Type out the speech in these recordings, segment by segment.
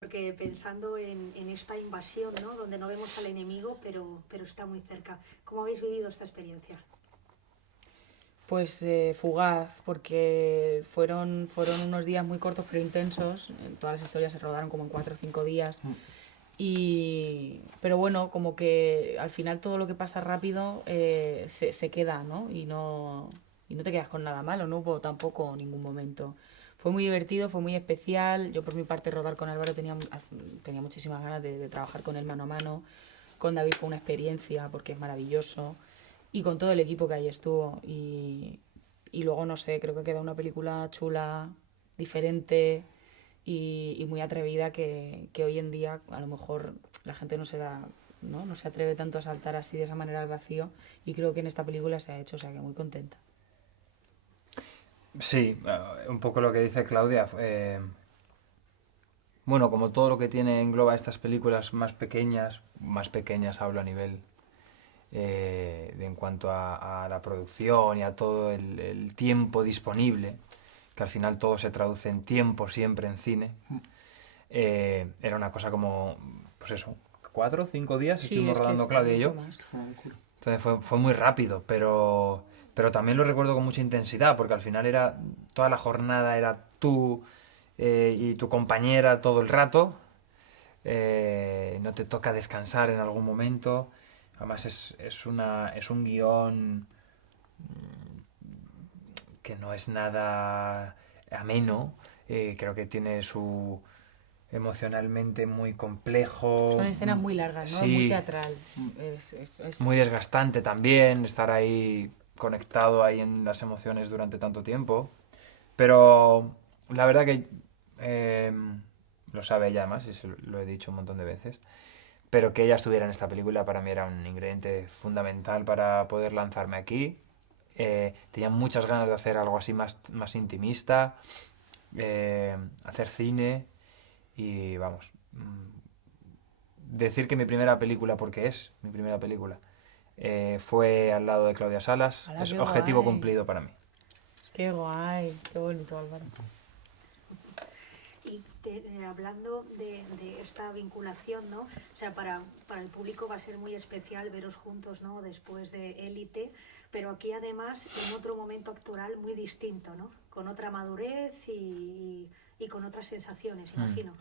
Porque pensando en esta invasión, ¿no? Donde no vemos al enemigo, pero está muy cerca. ¿Cómo habéis vivido esta experiencia? Pues fugaz, porque fueron unos días muy cortos pero intensos. Todas las historias se rodaron como en 4 o 5 días. Pero bueno, como que al final todo lo que pasa rápido se queda, ¿no? Y no te quedas con nada malo, no hubo tampoco ningún momento. Fue muy divertido, fue muy especial. Yo por mi parte rodar con Álvaro tenía muchísimas ganas de trabajar con él mano a mano. Con David fue una experiencia porque es maravilloso. Y con todo el equipo que ahí estuvo. Y luego, no sé, creo que queda una película chula, diferente y muy atrevida que hoy en día a lo mejor la gente no se da, ¿no? No se atreve tanto a saltar así de esa manera al vacío y creo que en esta película se ha hecho, o sea que muy contenta. Sí, un poco lo que dice Claudia. Bueno, como todo lo que tiene engloba estas películas más pequeñas hablo a nivel en cuanto a la producción y a todo el tiempo disponible, que al final todo se traduce en tiempo siempre en cine. Era una cosa como, pues eso, 4 o 5 días Sí, estuvimos es que rodando Claudia y yo. fue más. Entonces fue muy rápido, pero también lo recuerdo con mucha intensidad, porque al final era toda la jornada era tú y tu compañera todo el rato. No te toca descansar en algún momento. Además es un guión que no es nada ameno. Creo que tiene su emocionalmente muy complejo. Son escenas muy largas, ¿no? Es muy Sí, teatral. muy desgastante también estar ahí conectado ahí en las emociones durante tanto tiempo. Pero la verdad que eh, lo sabe ella además, y se lo he dicho un montón de veces. Pero que ella estuviera en esta película para mí era un ingrediente fundamental para poder lanzarme aquí. Tenía muchas ganas de hacer algo así más intimista, hacer cine y vamos, decir que mi primera película, porque es mi primera película, fue al lado de Claudia Salas, ¡Hala, es qué objetivo guay! cumplido para mí. ¡Qué guay! ¡Qué bonito, Álvaro! Y hablando de esta vinculación, ¿no? O sea, para el público va a ser muy especial veros juntos, ¿no? Después de Élite, pero aquí además en otro momento actoral muy distinto, ¿no? Con otra madurez y con otras sensaciones, imagino.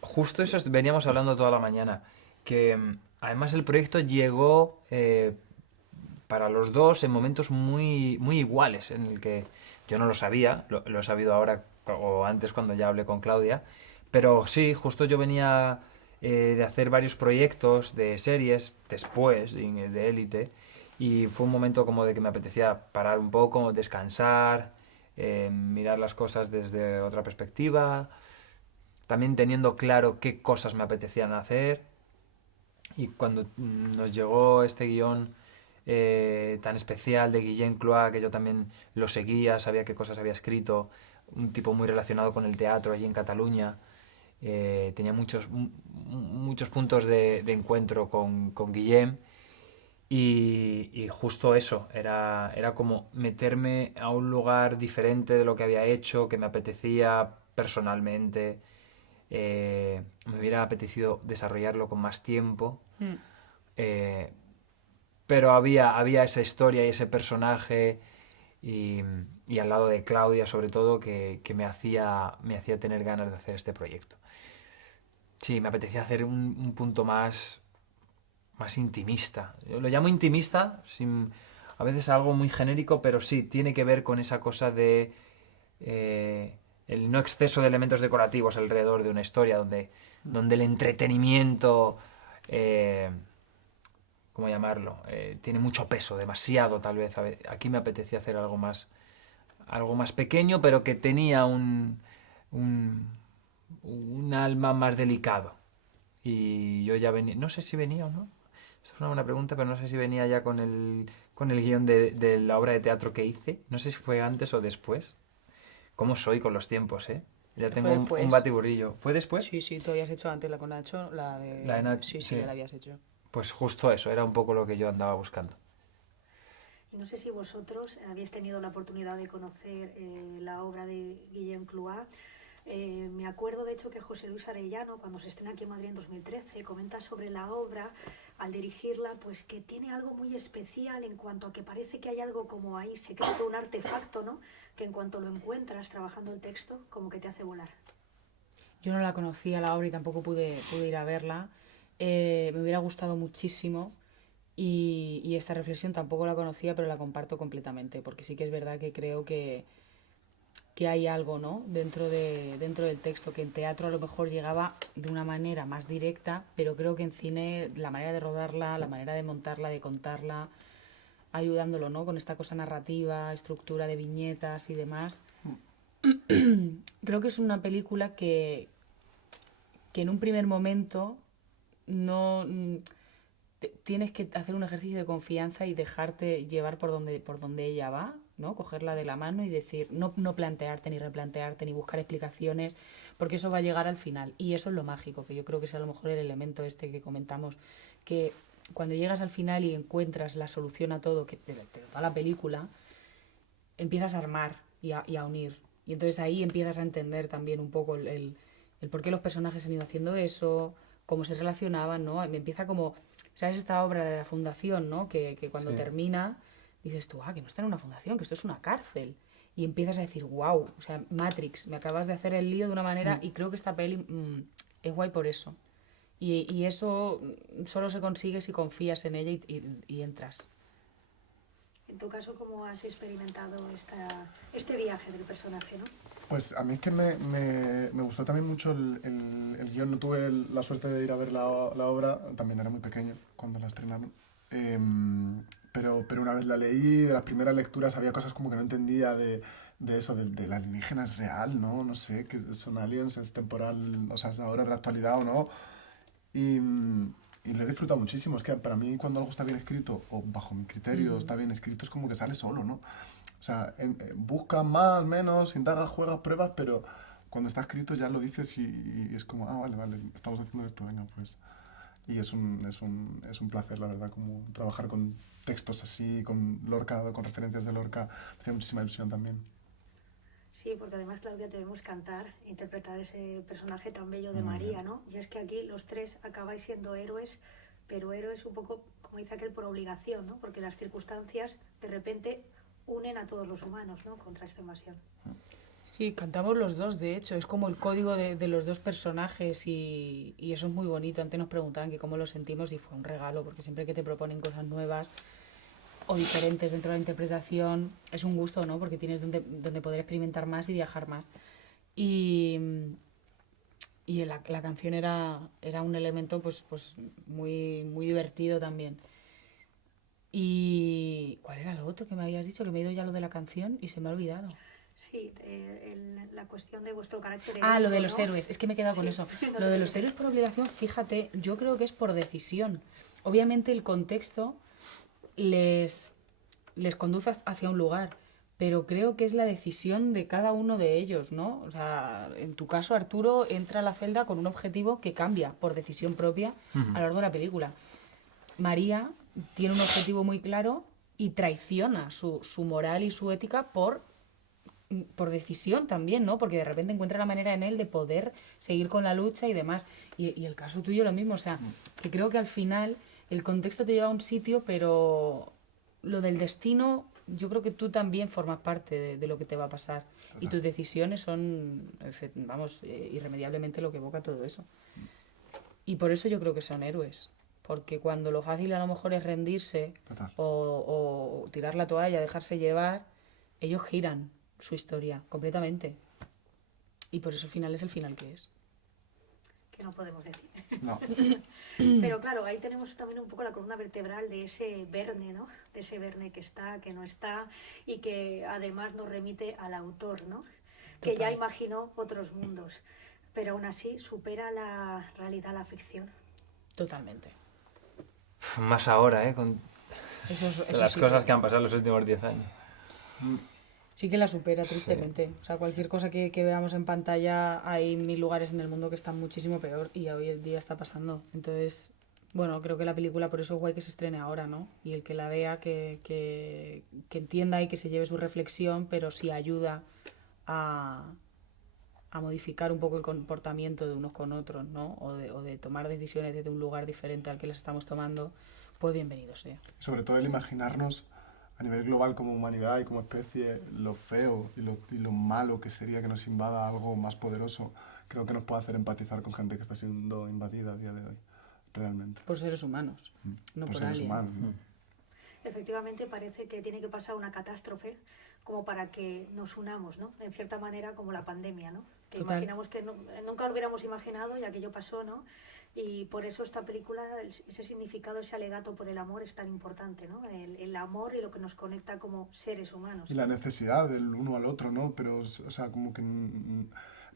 Justo eso veníamos hablando toda la mañana, que además el proyecto llegó para los dos en momentos muy iguales, en el que yo no lo sabía, lo he sabido ahora o antes cuando ya hablé con Claudia, pero sí, justo yo venía de hacer varios proyectos de series después de Élite y fue un momento como de que me apetecía parar un poco, descansar, mirar las cosas desde otra perspectiva, también teniendo claro qué cosas me apetecían hacer. Y cuando nos llegó este guión tan especial de Guillem Cloix, que yo también lo seguía, sabía qué cosas había escrito, un tipo muy relacionado con el teatro allí en Cataluña, tenía muchos puntos de encuentro con Guillem. Y justo eso, era como meterme a un lugar diferente de lo que había hecho, que me apetecía personalmente. Me hubiera apetecido desarrollarlo con más tiempo. Mm. eh, pero había esa historia y ese personaje y, y al lado de Claudia sobre todo que me hacía tener ganas de hacer este proyecto. Sí, me apetecía hacer un punto más intimista. Yo lo llamo intimista, a veces algo muy genérico, pero sí, tiene que ver con esa cosa de el no exceso de elementos decorativos alrededor de una historia, donde el entretenimiento, ¿cómo llamarlo? Tiene mucho peso, demasiado tal vez. Aquí me apetecía hacer algo más pequeño, pero que tenía un alma más delicado. y yo ya venía, no sé si venía o no, esto es una buena pregunta, pero no sé si venía ya con el guión de la obra de teatro que hice, no sé si fue antes o después. ¿Cómo soy con los tiempos, eh? Ya Fue tengo un después. batiburrillo. ¿Fue después? Sí, sí, tú habías hecho antes la con Nacho, la La de de... Nach- Sí, sí, sí. ya la habías hecho. Pues justo eso, era un poco lo que yo andaba buscando. Y no sé si vosotros habéis tenido la oportunidad de conocer la obra de Guillaume Clouat. Me acuerdo, de hecho, que José Luis Arellano, cuando se estrena aquí en Madrid en 2013, comenta sobre la obra, al dirigirla, pues que tiene algo muy especial en cuanto a que parece que hay algo como ahí secreto, un artefacto, ¿no? Que en cuanto lo encuentras trabajando el texto, como que te hace volar. Yo no la conocía la obra y tampoco pude ir a verla. Me hubiera gustado muchísimo y esta reflexión tampoco la conocía, pero la comparto completamente, porque sí que es verdad que creo que hay algo, ¿no? Dentro del texto, que en teatro a lo mejor llegaba de una manera más directa, pero creo que en cine la manera de rodarla, la manera de montarla, de contarla, ayudándolo, ¿no? Con esta cosa narrativa, estructura de viñetas y demás. Creo que es una película que en un primer momento no tienes que hacer un ejercicio de confianza y dejarte llevar por donde ella va, ¿no? Cogerla de la mano y decir, no plantearte ni replantearte ni buscar explicaciones, porque eso va a llegar al final. Y eso es lo mágico, que yo creo que es a lo mejor el elemento este que comentamos, que cuando llegas al final y encuentras la solución a todo, que te da la película, empiezas a armar y a unir. Y entonces ahí empiezas a entender también un poco el por qué los personajes han ido haciendo eso, cómo se relacionaban, ¿no? Me empieza como, ¿sabes? Esta obra de la fundación, ¿no? Que cuando Sí. termina dices tú, que no está en una fundación, que esto es una cárcel. Y empiezas a decir, wow, o sea, Matrix, me acabas de hacer el lío de una manera y creo que esta peli es guay por eso. Y eso solo se consigue si confías en ella y entras. En tu caso, ¿cómo has experimentado este viaje del personaje, ¿no? Pues a mí es que me gustó también mucho el guión. No tuve la suerte de ir a ver la obra, también era muy pequeño cuando la estrenaron. Pero una vez la leí, de las primeras lecturas había cosas como que no entendía de eso, del alienígena es real, ¿no? No sé, que son aliens, es temporal, o sea, es ahora de la actualidad o no. Y, y lo he disfrutado muchísimo. Es que para mí cuando algo está bien escrito, o bajo mi criterio está bien escrito, es como que sale solo, ¿no? O sea, buscas más, menos, indagas, juegas, pruebas, pero cuando está escrito ya lo dices y es como, vale, estamos haciendo esto, venga, pues. Y es un placer, la verdad, como trabajar con textos así, con Lorca, con referencias de Lorca, me hacía muchísima ilusión también. Sí, porque además, Claudia, te vemos cantar, interpretar ese personaje tan bello de Muy María, bien. ¿no? Y es que aquí los tres acabáis siendo héroes, pero héroes un poco, como dice aquel, por obligación, ¿no? Porque las circunstancias de repente unen a todos los humanos, ¿no? Contra esta invasión. Sí, cantamos los dos, de hecho, es como el código de los dos personajes y eso es muy bonito. Antes nos preguntaban que cómo lo sentimos y fue un regalo, porque siempre que te proponen cosas nuevas o diferentes dentro de la interpretación, es un gusto, ¿no? Porque tienes donde poder experimentar más y viajar más. Y, y la canción era un elemento pues muy divertido también. ¿Y cuál era lo otro que me habías dicho? Que me he ido ya lo de la canción y se me ha olvidado. Sí, la cuestión de vuestro carácter Lo heroico, de los ¿no? héroes. Es que me he quedado con Sí, eso. no Lo te de los preocupes. héroes por obligación, fíjate, yo creo que es por decisión. Obviamente el contexto les, les conduce hacia un lugar, pero creo que es la decisión de cada uno de ellos, ¿no? O sea, en tu caso, Arturo entra a la celda con un objetivo que cambia por decisión propia a lo largo de la película. María tiene un objetivo muy claro y traiciona su moral y su ética por decisión también, ¿no? Porque de repente encuentra la manera en él de poder seguir con la lucha y demás. Y el caso tuyo lo mismo, o sea, que creo que al final el contexto te lleva a un sitio, pero lo del destino, yo creo que tú también formas parte de lo que te va a pasar. Y tus decisiones son, vamos, irremediablemente lo que evoca todo eso. Y por eso yo creo que son héroes. Porque cuando lo fácil a lo mejor es rendirse Total. o tirar la toalla, dejarse llevar, ellos giran su historia completamente. Y por eso el final es el final que es. Que no podemos decir. No, Pero claro, ahí tenemos también un poco la columna vertebral de ese Verne, ¿no? De ese Verne que está, que no está y que además nos remite al autor, ¿no? Que ya Total. imaginó otros mundos. pero aún así supera la realidad la ficción. Totalmente. Más ahora, con Eso las sí cosas que han pasado en los últimos 10 años. sí que la supera tristemente. O sea, cualquier cosa que veamos en pantalla, hay 1000 lugares en el mundo que están muchísimo peor y hoy en día está pasando. Entonces, bueno, creo que la película por eso es guay que se estrene ahora, ¿no? Y el que la vea, que entienda y que se lleve su reflexión, pero sí ayuda a modificar un poco el comportamiento de unos con otros, ¿no? O de tomar decisiones desde un lugar diferente al que las estamos tomando, pues bienvenido sea. Sobre todo el imaginarnos a nivel global como humanidad y como especie lo feo y lo malo que sería que nos invada algo más poderoso. Creo que nos puede hacer empatizar con gente que está siendo invadida a día de hoy, realmente. Por seres humanos, no por seres alien. humanos, ¿no? Efectivamente parece que tiene que pasar una catástrofe como para que nos unamos, ¿no? En cierta manera como la pandemia, ¿no? Que Total. imaginamos que nunca lo hubiéramos imaginado y aquello pasó, ¿no? Y por eso esta película, ese significado, ese alegato por el amor es tan importante, ¿no? El amor y lo que nos conecta como seres humanos. Y la necesidad del uno al otro, ¿no? Pero, o sea, como que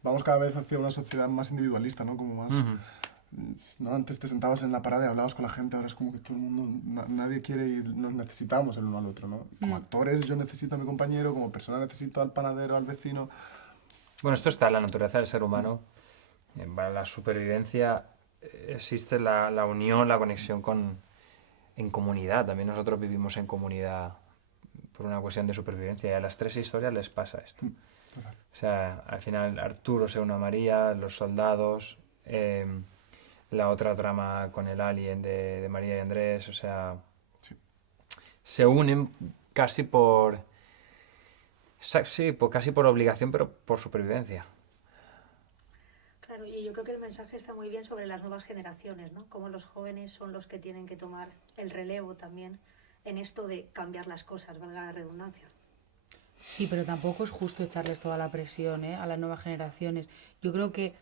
vamos cada vez hacia una sociedad más individualista, ¿no? Como más... ¿no? Antes te sentabas en la parada y hablabas con la gente, ahora es como que todo el mundo, nadie quiere y nos necesitamos el uno al otro, ¿no? Como actores yo necesito a mi compañero, como persona necesito al panadero, al vecino. Bueno, esto está en la naturaleza del ser humano. Para la supervivencia existe la unión, la conexión en comunidad. También nosotros vivimos en comunidad por una cuestión de supervivencia y a las 3 historias les pasa esto. O sea, al final Arturo se une a María, los soldados, la otra trama con el alien de María y Andrés, o sea, se unen casi por... Sí, casi por obligación, pero por supervivencia. Claro, y yo creo que el mensaje está muy bien sobre las nuevas generaciones, ¿no? Como los jóvenes son los que tienen que tomar el relevo también en esto de cambiar las cosas, valga la redundancia. Sí, pero tampoco es justo echarles toda la presión, ¿eh? A las nuevas generaciones. Yo creo que,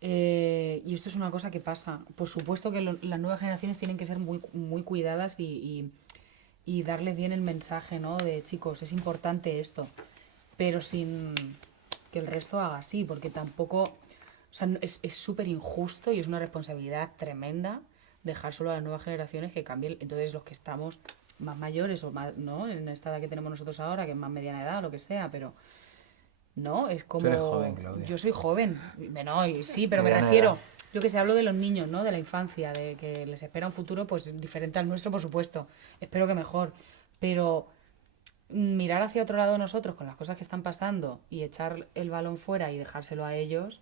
y esto es una cosa que pasa, por supuesto que las nuevas generaciones tienen que ser muy, muy cuidadas y darles bien el mensaje, ¿no? De chicos, es importante esto, pero sin que el resto haga así, porque tampoco, o sea, es súper injusto y es una responsabilidad tremenda dejar solo a las nuevas generaciones que cambien. Entonces los que estamos más mayores o más, ¿no? En esta edad que tenemos nosotros ahora, que es más mediana edad o lo que sea, pero no, es como... Tú eres joven, Claudia. Yo soy joven, no, y sí, pero me Mediana refiero... edad. Yo que sé, hablo de los niños, ¿no? De la infancia, de que les espera un futuro pues diferente al nuestro, por supuesto. Espero que mejor. Pero mirar hacia otro lado nosotros con las cosas que están pasando y echar el balón fuera y dejárselo a ellos,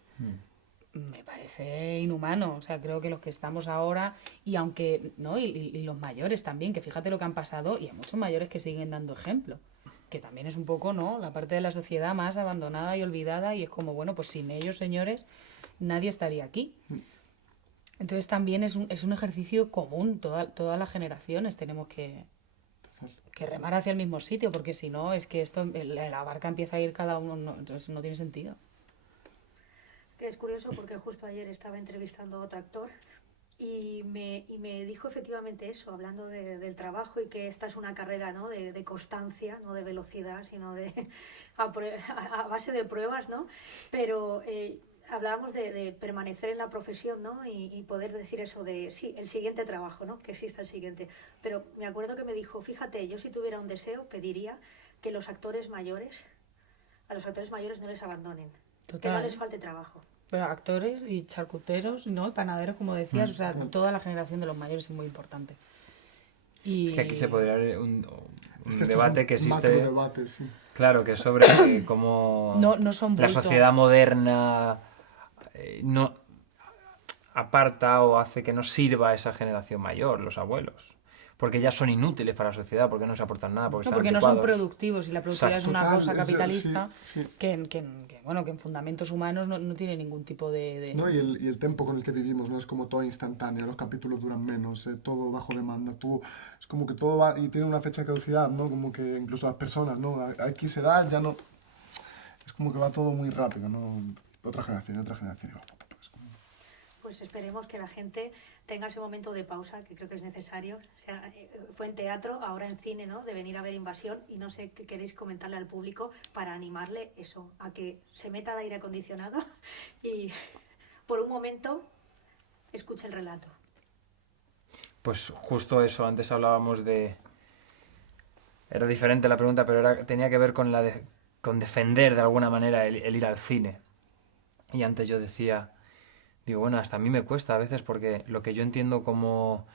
me parece inhumano. O sea, creo que los que estamos ahora, y aunque, ¿no? Y los mayores también, que fíjate lo que han pasado, y hay muchos mayores que siguen dando ejemplo. Que también es un poco, ¿no? La parte de la sociedad más abandonada y olvidada, y es como, bueno, pues sin ellos, señores, nadie estaría aquí. Entonces también es un ejercicio común, todas las generaciones tenemos que remar hacia el mismo sitio, porque si no, es que la barca empieza a ir cada uno, entonces no tiene sentido. Que es curioso porque justo ayer estaba entrevistando a otro actor y me dijo efectivamente eso, hablando del trabajo y que esta es una carrera, ¿no? de constancia, no de velocidad, sino a base de pruebas, ¿no? Pero hablábamos de permanecer en la profesión, ¿no? Y poder decir eso de, sí, el siguiente trabajo, ¿no? Que exista el siguiente. Pero me acuerdo que me dijo, fíjate, yo si tuviera un deseo pediría que a los actores mayores no les abandonen, Total. que no les falte trabajo. Pero actores y charcuteros, ¿no? Y panaderos, como decías, o sea, toda la generación de los mayores es muy importante. Y... Es que aquí se podría haber un Es que debate que existe. Debate, sí. Claro, que es sobre cómo no son la bulto. sociedad moderna no aparta o hace que no sirva a esa generación mayor, los abuelos. Porque ya son inútiles para la sociedad, porque no se aportan nada, porque No, están porque no son anticuados. productivos y la productividad es una Total, cosa capitalista sí. que en fundamentos humanos no tiene ningún tipo de... No, y el tiempo con el que vivimos, ¿no? Es como todo instantáneo, los capítulos duran menos, todo bajo demanda, es como que todo va y tiene una fecha de caducidad, ¿no? Como que incluso las personas, ¿no? A X edad ya no... Es como que va todo muy rápido, ¿no? Otra generación. Es como... pues esperemos que la gente tenga ese momento de pausa, que creo que es necesario. O sea, fue en teatro, ahora en cine, ¿no? De venir a ver Invasión, y no sé qué queréis comentarle al público para animarle eso, a que se meta al aire acondicionado y por un momento escuche el relato. Pues justo eso, antes hablábamos de... Era diferente la pregunta, pero tenía que ver con con defender de alguna manera el ir al cine. Y antes yo decía, digo, bueno, hasta a mí me cuesta a veces porque lo que yo entiendo como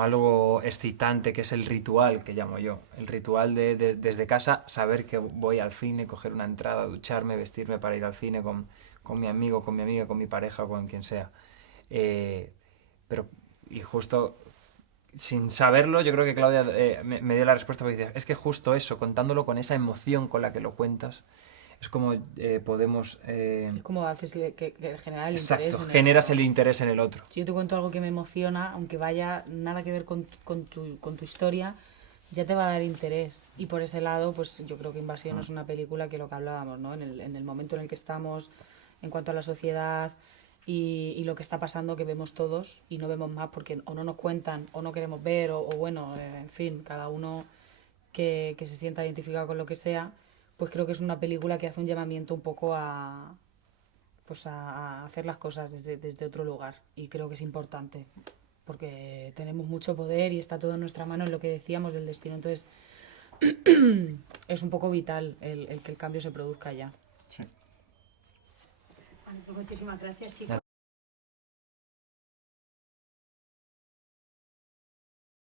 algo excitante, que es el ritual, que llamo yo, el ritual de desde casa saber que voy al cine, coger una entrada, ducharme, vestirme para ir al cine con mi amigo, con mi amiga, con mi pareja, con quien sea. Pero, y justo sin saberlo, yo creo que Claudia me dio la respuesta porque decía, es que justo eso, contándolo con esa emoción con la que lo cuentas, es como podemos... Es como haces que generar el exacto, interés en generas otro. el interés en el otro. Si yo te cuento algo que me emociona, aunque vaya nada que ver con tu historia, ya te va a dar interés. Y por ese lado, pues yo creo que Invasión es una película que lo que hablábamos, ¿no? En el momento en el que estamos, en cuanto a la sociedad y lo que está pasando, que vemos todos y no vemos más porque o no nos cuentan o no queremos ver o bueno, en fin, cada uno que se sienta identificado con lo que sea, pues creo que es una película que hace un llamamiento un poco a hacer las cosas desde otro lugar, y creo que es importante porque tenemos mucho poder y está todo en nuestra mano, en lo que decíamos del destino. Entonces es un poco vital el que el cambio se produzca ya. Sí. Bueno, pues muchísimas gracias, chicos.